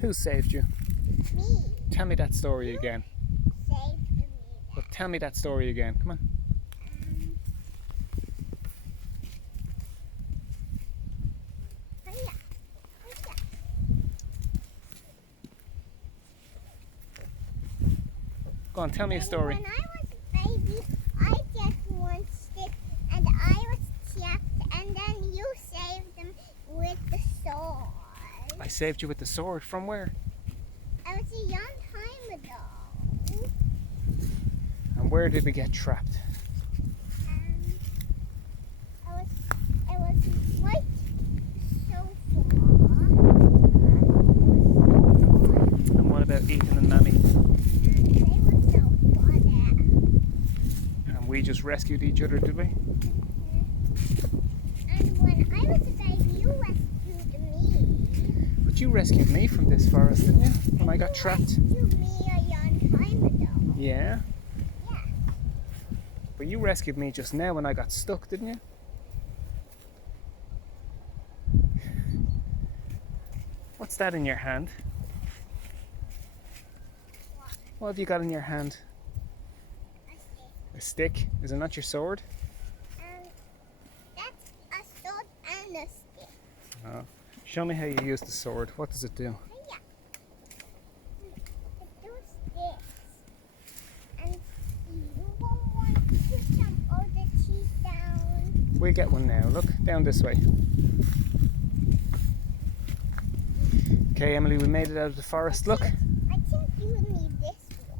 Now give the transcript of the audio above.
Who saved you? Me. Tell me that story again. Saved me. Well, tell me that story again. Come on. Hurry up. Hurry up. Go on, tell me a story. When I was a baby, I just one stick and I was trapped, and then you saved them with the sword. I saved you with the sword. From where? It was a young time ago. And where did we get trapped? It was like so far. And what about Ethan and Mammy? And they were so far there. And we just rescued each other, did we? And when I was a baby, you rescued me. But you rescued me from this forest, didn't you? When I got trapped. You rescued me a young time ago. Yeah. Yeah. But you rescued me just now when I got stuck, didn't you? What's that in your hand? What have you got in your hand? A stick. A stick? Is it not your sword? That's a sword and a stick. Oh. Show me how you use the sword. What does it do? Yeah. It does this. And you won't want to jump all the cheese down. We'll get one now. Look, down this way. Okay, Emily, we made it out of the forest. Look.